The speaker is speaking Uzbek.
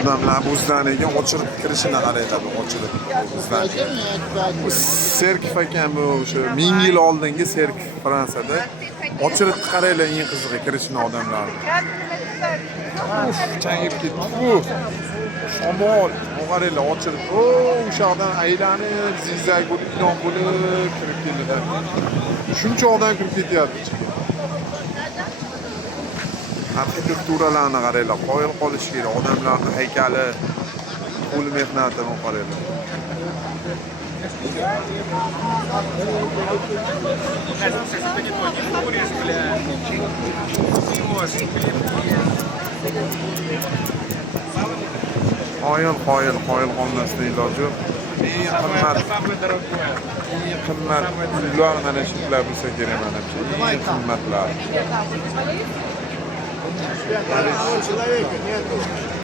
Odamlar bu zdaniyaga ochirib kirishini qaraydi, ochirib bu zdaniyaga. Bu Serkif ekan bu o'sha 1000 yil oldingi Serkif Fransiyada. Ochirib qaraylar eng qizig'i kirishini odamlar. Uf, changib ketdi. Uf. Shamol, qaraylar ochirib. O'sha odam aylanib, zigzag bo'lib, ilon bo'lib kirib keldi. Shuncha odam kirib ketyapti ichiga. Arxitekturalarni qaranglar, qoyil qolish kerak. Odamlarning haykali, qo'l mehnatini qaranglar. Qoyil qolmasdan iloji yo'q. Eng qimmat pullar mana shular bo'lsa kerak menimcha. Eng qimmatlar. Человека нету.